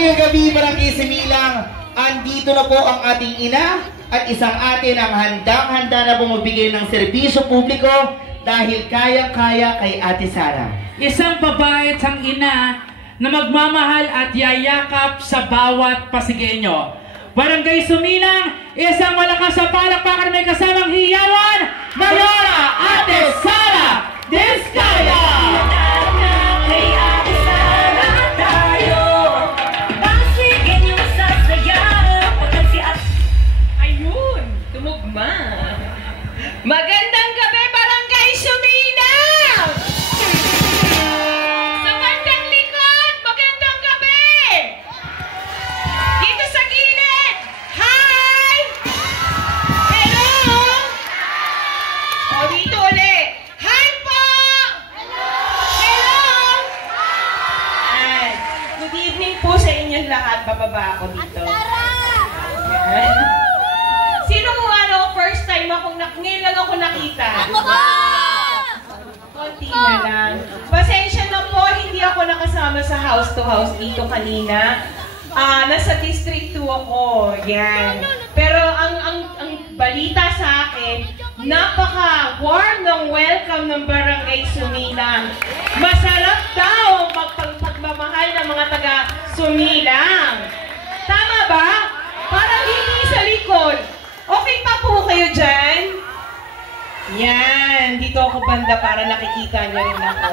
ngayong gabi, Barangay Similang, andito na po ang ating ina at isang ate ang handang-handa na bumibigay ng serbisyo publiko dahil kayang-kaya kay Ate Sara. Isang babae at ang ina na magmamahal at yayakap sa bawat Pasigueño. Barangay Sumilang, isang malakas sa palakpakan may kasamang hiyawan, Mayora Ate Sara Diskaya! Magandang gabi, Barangay Sumilang! Sa bandang likod, magandang gabi! Dito sa gilid, hi! Hello! O, dito ulit. Hi po! Hello! Ay, good evening po sa inyong lahat. Bababa ako dito. Sino mo first time akong ngayon lang ako nakita? Ako ba? Konti na lang. Pasensya na po, hindi ako nakasama sa house to house dito kanina. Nasa District 2 ako. Yan. Pero ang balita sa akin, napaka-warm ng welcome ng Barangay Sumilang. Masarap daw magpagmamahal ng mga taga Sumilang. Tama ba? Parang hindi sa likod. Okay pa po kayo dyan? Yan, dito ako banda para nakikita niyo rin ako.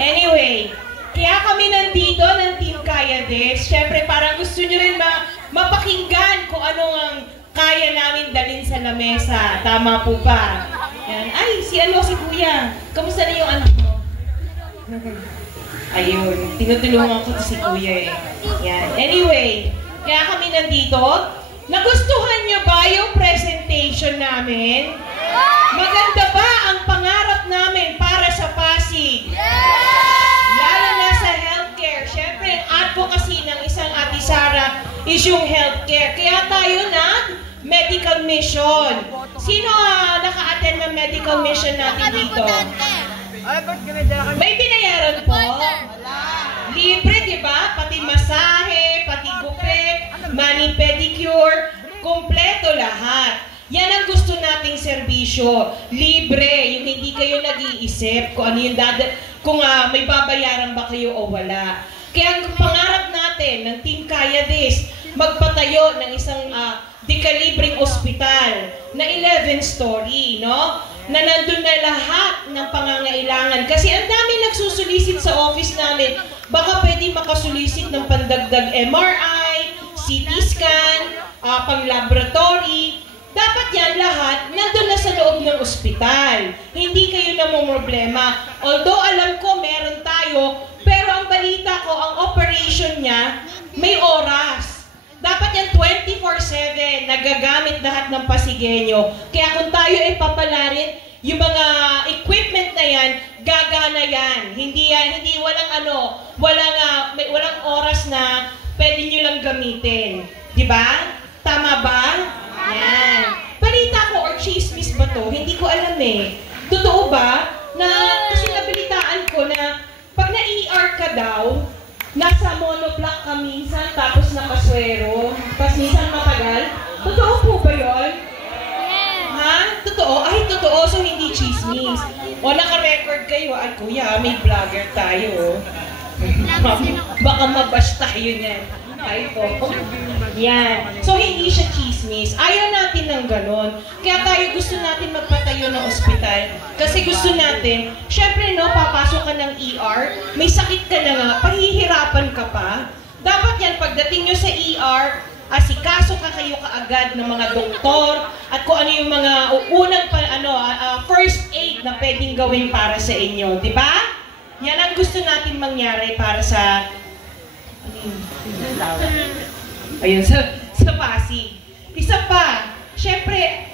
Anyway, kaya kami nandito ng Team Kaya Des. Siyempre, parang gusto niyo rin mapakinggan kung ano ang kaya namin dalhin sa lamesa. Tama po ba? Yan. Ay, si Kuya. Kamusta na yung anak mo? Ayun, tinutulungan ko si Kuya eh. Yan. Anyway, kaya kami nandito. Nagustuhan niyo ba yung presentation namin? Maganda ba ang pangarap namin para sa Pasig? Lalo na sa healthcare. Siyempre, ang advocacy ng isang Ate Sara is yung healthcare. Kaya tayo medical mission. Sino naka-attend ng medical mission natin dito? May binayaran po? Libre, di ba? Pati masahe, pati gupit, mani pedicure, kompleto lahat. Yan ang gusto nating serbisyo. Libre, yung hindi kayo nag-iisip kung ano yung kung may babayaran ba kayo o wala. Kaya ang pangarap natin ng Team Kaya Des, magpatayo ng isang dekalibreng ospital na 11-story, no? Na nandun na lahat ng pangangailangan. Kasi ang dami nagsusulisit sa office namin. Baka pwede makasulisit ng pandagdag MRI, CT scan, pang-laboratory. Dapat yan lahat nandun na sa loob ng ospital. Hindi kayo namumroblema. Although alam ko meron tayo, pero ang balita ko, ang operation niya, may oras. Dapat yan 24/7, nagagamit lahat ng Pasigueño. Kaya kung tayo ay papalarin, yung mga equipment na yan, gagana yan. Hindi walang oras na pwede nyo lang gamitin. Diba? Tama ba? Yan. Balita ko or chismis ba to? Hindi ko alam eh. Totoo ba? Kasi nabalitaan ko na pag na-ER ka daw, nasa monoblock ka minsan, tapos nakaswero, tapos minsan matagal. Totoo po ba yun? Ha? Totoo? Ay, totoo. So, hindi chismis. O, naka-record kayo. Ay, kuya, may vlogger tayo. Baka mabash tayo niyan. Ay po. Yan. So, hindi siya chismis. Ayaw natin ng ganon. Kaya tayo gusto natin magpatayo ng ospital. Kasi gusto natin, syempre no, papasok ka ng ER, may sakit ka na nga, pahihirapan ka pa. Dapat yan, pagdating nyo sa ER, asikaso ka kayo kaagad ng mga doktor at kung ano yung mga unang first aid na pwedeng gawin para sa inyo. Diba? Yan ang gusto natin mangyari para sa sa Pasig. Isa pa, syempre,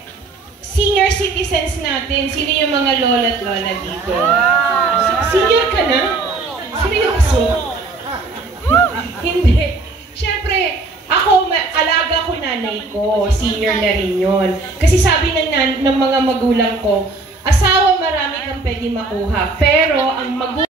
senior citizens natin, sino yung mga lola at lola dito? Senior ka na? Seryoso? Hindi. Syempre, alaga ko nanay ko, senior na rin yun. Kasi sabi ng mga magulang ko, asawa marami kang pwede makuha, pero ang magulang